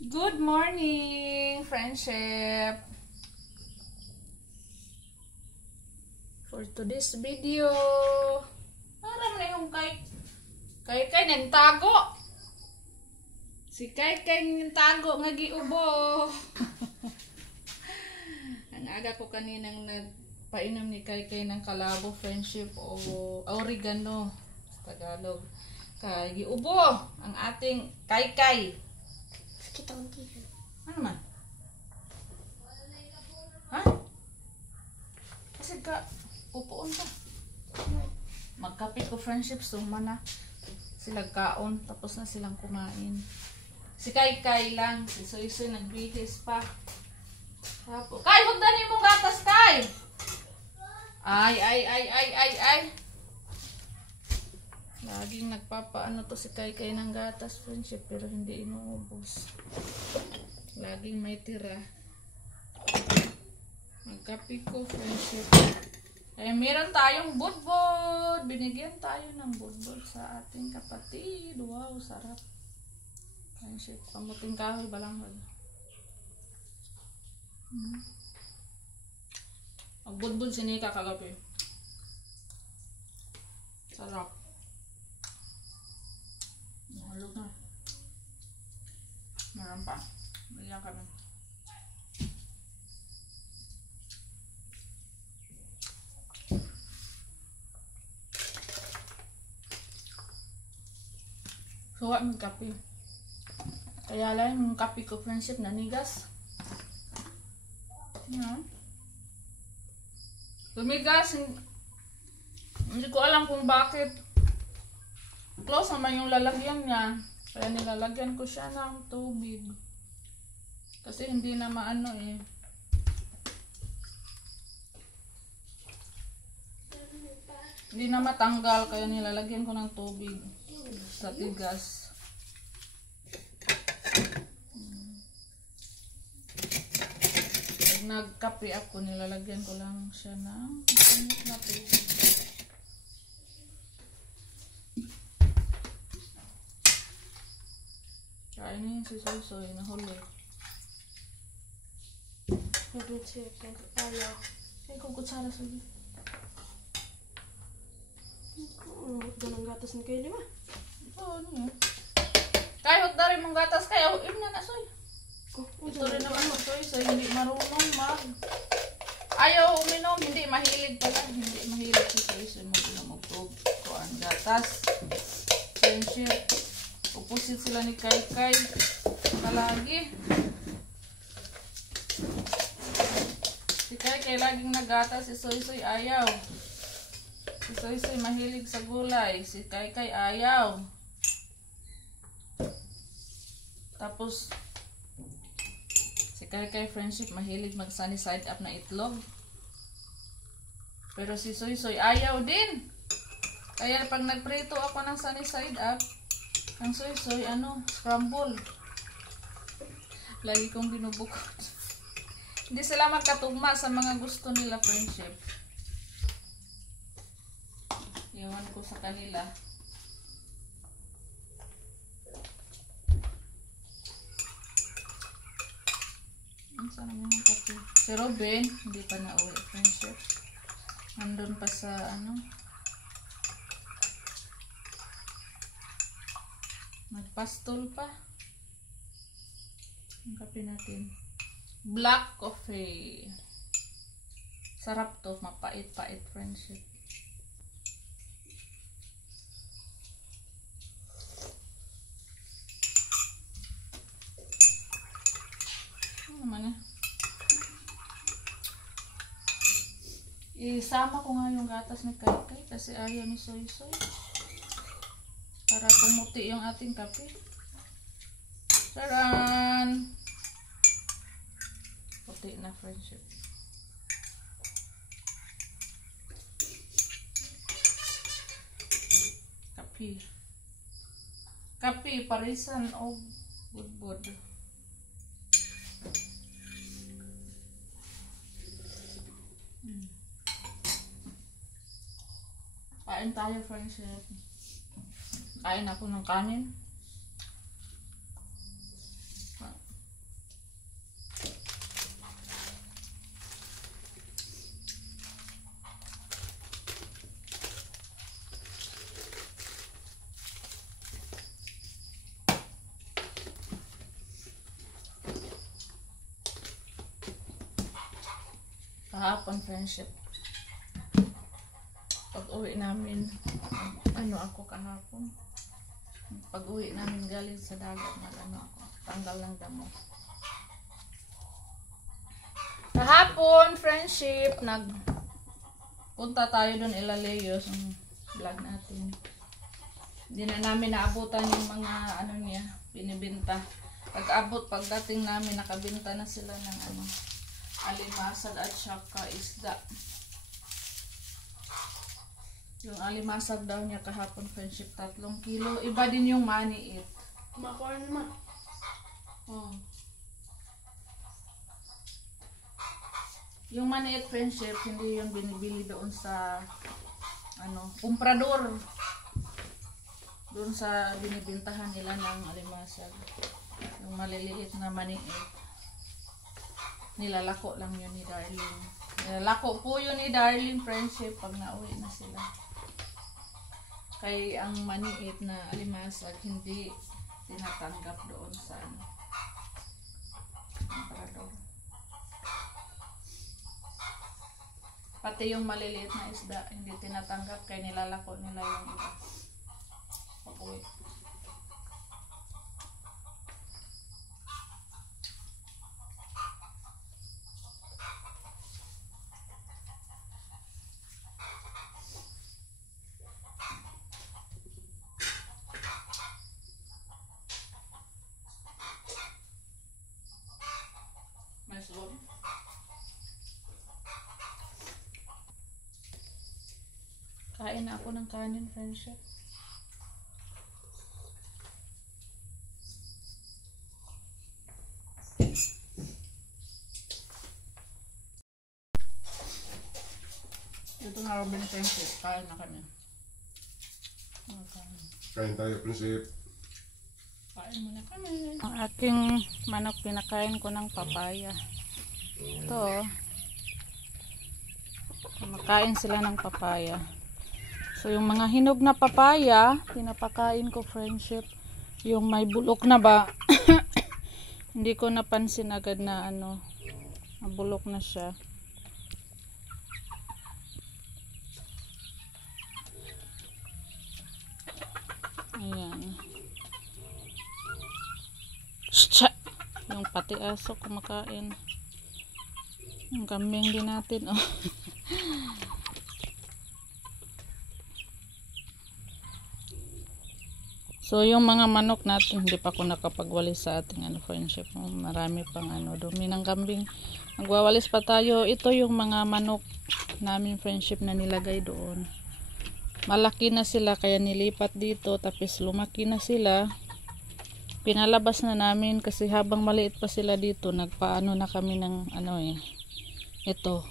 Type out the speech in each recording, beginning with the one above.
Good morning, friendship! For today's video, aram na yung kay nintago. Si kay nintago nga giubo. Ang aga ko kaninang nagpainom ni kay ng kalabo, friendship, o oregano sa Tagalog. Kay giubo ang ating kay. Ano man? Ha? Kasi ka, upuon ka. Magkapit ko friendship, suma na. Sila kaon, tapos na silang kumain. Si Kay lang, si Soy nagbihis pa. Tapos, Kay, huwag dani mong gatas, Kay! Ay. Laging nagpapaano to si Kay ng gatas, friendship, pero hindi inuubos. Laging may tira. Magkapi ko, friendship. Eh, meron tayong budbud. Binigyan tayo ng budbud sa ating kapatid. Wow, sarap. Friendship, kamuting kahoy, balanghod. Ang budbud sinika kagabi. Sarap. Halog na. Meron pa. Balihan kami. Suwa ng kape. Kaya lang yung kape ko, friendship, nanigas. Yan. Tumigas. Hindi ko alam kung bakit. Close naman yung lalagyan niya. Kaya nilalagyan ko siya ng tubig. Kasi hindi na maano eh. Hindi na matanggal. Kaya nilalagyan ko ng tubig. Sa tigas. Pag nagkape ako, nilalagyan ko lang siya ng tubig. Kain na yung si Soy nahuli. Naglut siya ayaw. Kaya kung kutsara sa'yo. Ganang gatas ni Kaylee ba? Oo, ano yun? Kaya hot na rin mong gatas kaya huim na Soy. Ito rin naman Soy, hindi marunong ayaw uminom, hindi mahilig pala. Hindi mahilig si Soy mag-inom ko ang gatas. Friendship. Opposite sila ni Kay palagi. Si Kay laging nagata, si Soy ayaw. Si Soy mahilig sa gulay, si Kay ayaw. Tapos si Kay friendship mahilig mag sunny side up na itlog. Pero si Soy ayaw din. Kaya pag nagprito ako ng sunny side up, ang Soy scramble. Lagi kong binubukod. Hindi sila magkatugma sa mga gusto nila, friendship. Iwan ko sa kanila. Saan naman yung kape? Si Robin, hindi pa na-uwi, friendship. Nandun pa sa nagpastol pa. Ang kape natin. Black coffee. Sarap to. Mapait-pait, friendship. Ano naman eh. Isama ko nga yung gatas ni Kay kasi ayaw ni Soy. Para pumuti yung ating kape. Taran! Puti na, friendship. Kape, parisan o budbud. Kain tayo, friendship. Kain ako ng kanin. Kahapon friendship. Pag uwi namin, ano ako kahapon? Pag uwi namin galing sa dagat, ako, tanggal ng damo. Kahapon, friendship, punta tayo doon Ilaleyos, ang vlog natin. Hindi na namin naabutan yung mga ano niya, binibenta. Pagdating namin, nakabenta na sila ng ano, alimasag at saka isda. Yung alimasag daw niya kahapon friendship 3 kilo. Iba din yung maniit. Makuha naman. Oh. Yung maniit friendship, hindi yung binibili doon sa ano, comprador. Doon sa binibintahan nila ng alimasag. Yung maliliit na maniit. Nilalako lang yun ni Darling. Nilalako po yun ni Darling friendship pag nauwi na sila. Kay ang maniit na alimasag hindi tinatanggap doon sa ano, comprador. Pati yung maliliit na isda hindi tinatanggap kay nilalako nila yung iba. Pag-uwi. Kain na ako ng kanin, friendship. Ito na Robin, friendship. Kain na kami. Kain tayo, prinsip. Kain muna kami. Ang aking manok, pinakain ko ng papaya. Ito, kumakain sila ng papaya. So, yung mga hinog na papaya, pinapakain ko, friendship. Yung may bulok na ba, hindi ko napansin agad na ano, bulok na siya. Ayan. Shh! Yung pati aso kumakain. Yung kambing din natin, oh. So, yung mga manok natin, hindi pa ako nakapagwalis sa ating ano, friendship. Marami pang ano, dumi ng kambing. Magwawalis pa tayo. Ito yung mga manok namin, friendship, na nilagay doon. Malaki na sila, kaya nilipat dito. Tapos lumaki na sila. Pinalabas na namin kasi habang maliit pa sila dito, nagpaano na kami ng ano ito.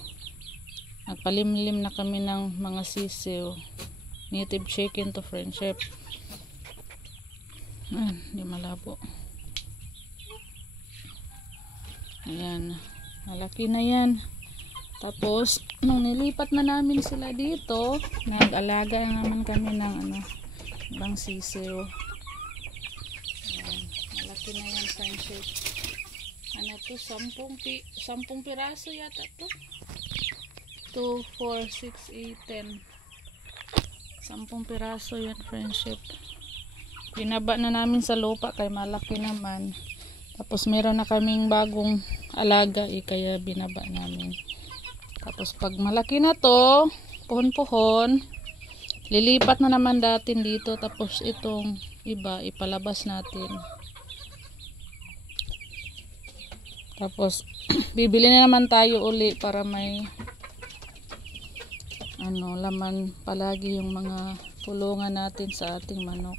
Nagpalimlim na kami ng mga sisiw. Native chicken to, friendship. Hindi malabo. Ayan, malaki na yan. Tapos nung nilipat na namin sila dito, nag-alaga naman kami ng ano, ibang sisiw. Ayan, malaki na yan, friendship. Ano to, 10 piraso yata to. 2, 4, 6, 8, 10. 10 piraso yan, friendship. Binaba na namin sa lupa kay malaki naman. Tapos meron na kaming bagong alaga kaya binaba namin. Tapos pag malaki na to, puhon-puhon, lilipat na naman natin dito. Tapos itong iba ipalabas natin. Tapos bibili na naman tayo uli para may ano, laman palagi yung mga pulungan natin sa ating manok.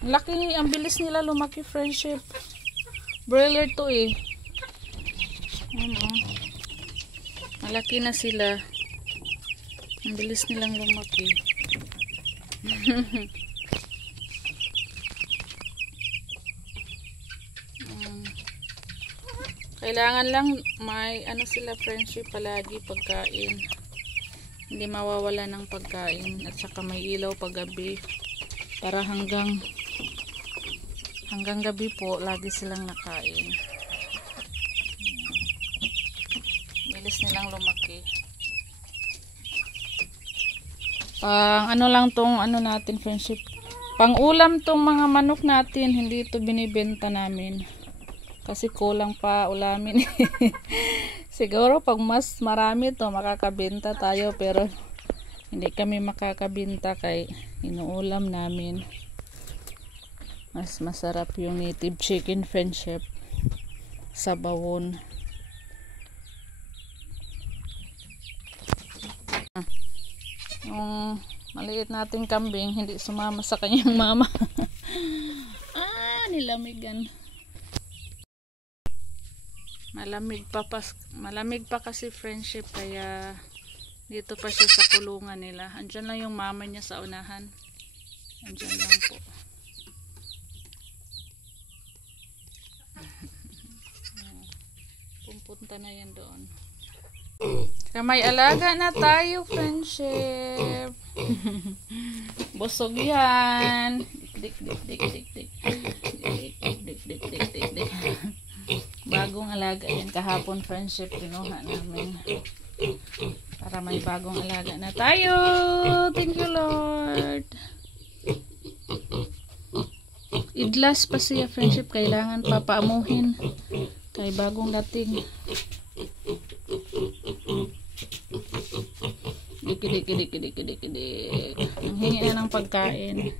Laki, ang bilis nila lumaki, friendship. Broiler to ano, malaki na sila. Ang bilis nilang lumaki. Kailangan lang may ano sila, friendship, palagi pagkain. Hindi mawawala ng pagkain. At saka may ilaw paggabi. Para hanggang gabi po, lagi silang nakain. Bilis nilang lumaki. Ano lang tong ano natin friendship. Pang ulam tong mga manok natin, hindi ito binibenta namin. Kasi kulang pa ulamin. Siguro pag mas marami to makakabenta tayo, pero hindi kami makakabenta kay inuulam namin. Mas masarap yung native chicken friendship sa bawon. Yung maliit nating kambing hindi sumama sa kanyang mama. Nilamigan. Malamig pa kasi friendship, kaya dito pa siya sa kulungan nila. Andyan lang yung mama niya sa unahan. Andyan lang po. Pupunta na yan doon. May alaga na tayo friendship. Busog yan. Dik dik dik dik dik. Dik dik dik dik dik. Bagong alaga yan kahapon friendship, kinuha namin para may bagong alaga na tayo. Thank you Lord. Idlas pa siya friendship, kailangan papaamuhin kay bagong dating. Dik. Ang hingi na ng pagkain.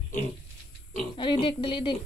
Dali dik.